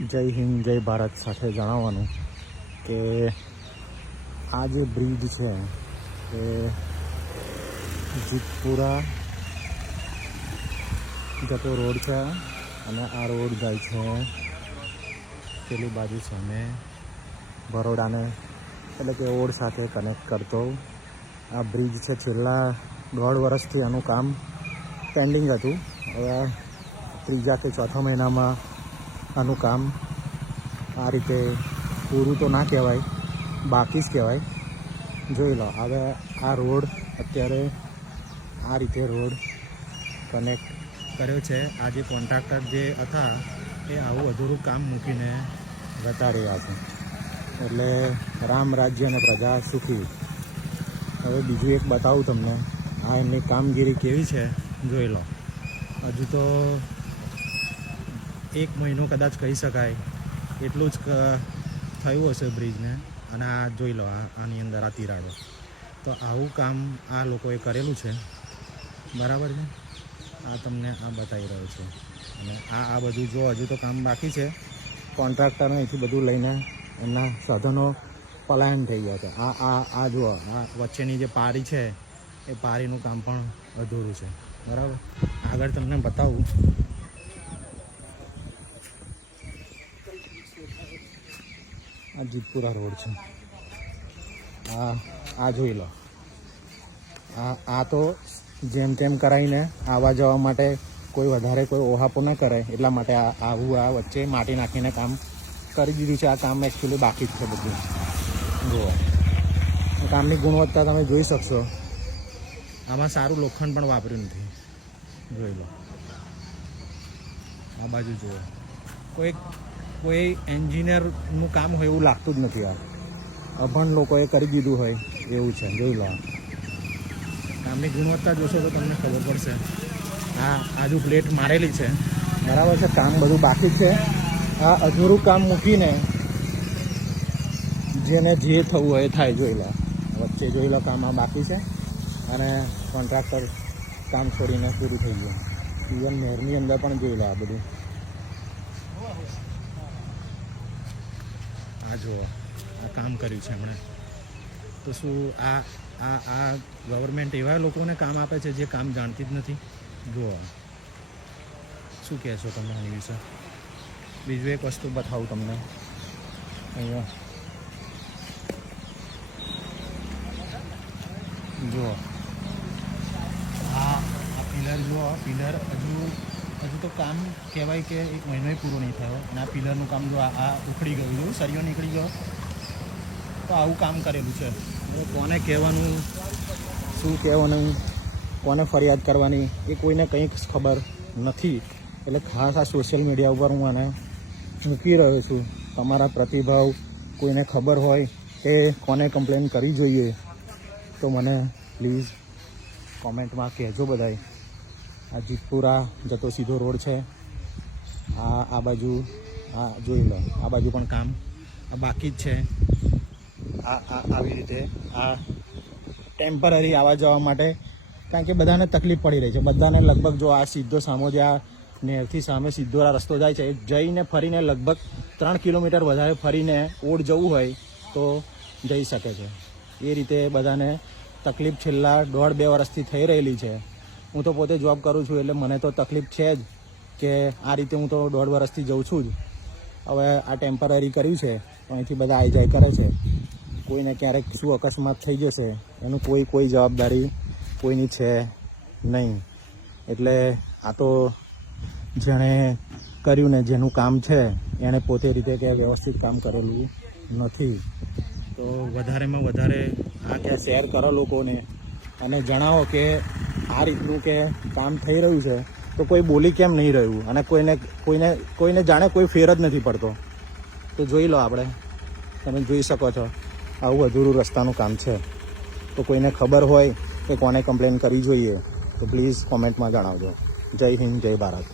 જય હિન્દ જય ભારત સાથે જણાવવાનું કે આ જે બ્રિજ છે એ જીતપુરા જતો રોડ છે અને આ રોડ જાય છે પેલી બાજુ છે અને બરોડાને એટલે કે ઓડ સાથે કનેક્ટ કરતો આ બ્રિજ છે. છેલ્લા 1.5 વર્ષથી આનું કામ પેન્ડિંગ હતું. હવે ત્રીજા કે ચોથા મહિનામાં આનું કામ આ રીતે પૂરું તો ના કહેવાય, બાકી જ કહેવાય. જોઈ લો હવે આ રોડ અત્યારે આ રીતે રોડ કનેક્ટ કર્યો છે. આ જે કોન્ટ્રાક્ટર જે હતા એ આવું અધૂરું કામ મૂકીને જતા રહ્યા છે. એટલે રામ રાજ્ય અને પ્રજા સુખી. હવે બીજું એક બતાવું તમને, આ એમની કામગીરી કેવી છે જોઈ લો. હજુ તો 1 મહિનો કદાચ કહી શકાય એટલું જ થયું હશે બ્રિજને. અને આ જોઈ લો આની અંદર આ તિરાડો. તો આવું કામ આ લોકોએ કરેલું છે, બરાબર છે. આ તમને આ બતાવી રહ્યો છે. અને આ બધું જો હજુ તો કામ બાકી છે. કોન્ટ્રાક્ટરને અહીંથી બધું લઈને એમના સાધનો પલાયન થઈ ગયા છે. આ જુઓ આ વચ્ચેની જે પારી છે એ પારીનું કામ પણ અધૂરું છે, બરાબર. આગળ તમને બતાવું. આ જીતપુરા રોડ છે. આ જોઈ લો. આ તો જેમ તેમ કરાવીને આવવા જવા માટે કોઈ વધારે કોઈ ઓહાપો ન કરે એટલા માટે આવું આ વચ્ચે માટી નાખીને કામ કરી દીધું છે. આ કામ એકચ્યુઅલી બાકી જ છે બધું. જુઓ કામની ગુણવત્તા તમે જોઈ શકશો. આમાં સારું લોખંડ પણ વાપર્યું નથી. જોઈ લો આ બાજુ જુઓ. કોઈ એન્જિનિયરનું કામ હોય એવું લાગતું જ નથી. આ અભણ લોકોએ કરી દીધું હોય એવું છે. જોઈ લો કામની ગુણવત્તા જોશો તો તમને ખબર પડશે. આ આજુ પ્લેટ મારેલી છે, બરાબર છે. કામ બધું બાકી છે. આ અધૂરું કામ મૂકીને જેને જે થવું હોય એ થાય. જોઈ લો વચ્ચે જોઈ લો કામ આ બાકી છે અને કોન્ટ્રાક્ટર કામ છોડીને પૂરું થઈ ગયું. ઇવન નહેરની અંદર પણ જોઈ લો આ બધું. આ જુઓ આ કામ કર્યું છે એમણે. તો શું આ ગવર્મેન્ટ એવા લોકોને કામ આપે છે જે કામ જાણતી જ નથી? જુઓ શું કહેશો તમે આની વિશે? બીજું એક વસ્તુ બતાવું તમને. અહીંયા જુઓ આ પિલર જુઓ. પિલર હજુ તો કામ કહેવાય કે 1 મહિનો પૂરો નહીં થયો અને આ પિલરનું કામ જો આ ઉખડી ગયું, જો સળિયો નીકળી ગયો. તો આવું કામ કરેલું છે. કોને કહેવાનું, શું કહેવાનું, કોને ફરિયાદ કરવાની એ કોઈને કંઈક ખબર નથી. એટલે ખાસ આ સોશિયલ મીડિયા ઉપર હું આને મૂકી રહ્યો છું. તમારા પ્રતિભાવ કોઈને ખબર હોય કે કોને કમ્પ્લેન કરવી જોઈએ તો મને પ્લીઝ કોમેન્ટમાં કહેજો બધાય. આ જીતપુરા જતો સીધો રોડ છે. આ બાજુ આ જોઈ લો. આ બાજુ પણ કામ આ બાકી જ છે. આવી રીતે આ ટેમ્પરરી આવવા જવા માટે, કારણ કે બધાને તકલીફ પડી રહી છે. બધાને લગભગ જો આ સીધો સામો જે આ નહેરથી સામે સીધો આ રસ્તો જાય છે, જઈને ફરીને લગભગ 3 કિલોમીટર વધારે ફરીને ઓડ જવું હોય તો જઈ શકે છે. એ રીતે બધાને તકલીફ છેલ્લા 1.5-2 વર્ષથી થઈ રહેલી છે. હું તો પોતે જોબ કરું છું એટલે મને તો તકલીફ છે જ કે આ રીતે હું તો 1.5 વર્ષથી જઉં છું જ. હવે આ ટેમ્પરરી કર્યું છે તો અહીંથી બધા આવી જાય કરે છે. કોઈને ક્યારેક શું અકસ્માત થઈ જશે એનું કોઈ જવાબદારી કોઈની છે નહીં. એટલે આ તો જેણે કર્યું ને જેનું કામ છે એણે પોતે રીતે કે વ્યવસ્થિત કામ કરેલું નથી. તો વધારેમાં વધારે આ કે શેર કરો લોકોને અને જણાવો કે આ રીતનું કે કામ થઈ રહ્યું છે તો કોઈ બોલી કેમ નહીં રહ્યું અને કોઈને જાણે કોઈ ફેર જ નથી પડતો. તો જોઈ લો આપણે, તમે જોઈ શકો છો આવું અધૂરું રસ્તાનું કામ છે. તો કોઈને ખબર હોય કે કોને કમ્પ્લેન કરવી જોઈએ તો પ્લીઝ કોમેન્ટમાં જણાવજો. જય હિન્દ જય ભારત.